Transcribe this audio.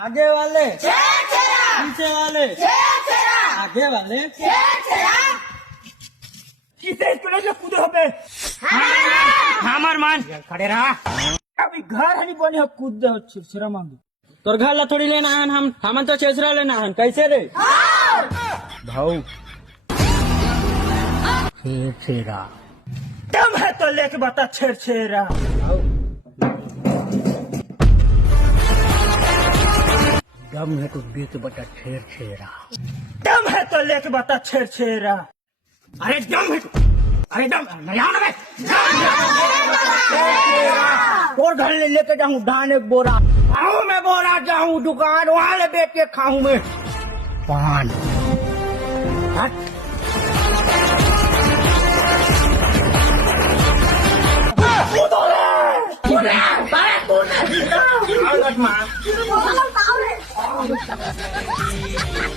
आगे वाले पीछे वाले आगे वाले किसे स्कूल में कूदे हो बे हमार मान खड़े रहा अभी घर हनी बने हो कूद दे छिरछिरा मांगे तोर घर ला थोड़ी लेना है हम तो चेसरा लेना है कैसे रे भाऊ छेरा दम है तो लेके बता छेरा दम है तो देख बता छेरा दम है तो लेके बता छेरा अरे दम है अरे दम नहीं आना बे और घर ले लेके जाऊं धान एक बोरा खाऊं मैं बोरा जाऊं दुकान वहां ले बेच के खाऊं मैं पान Tao đấy.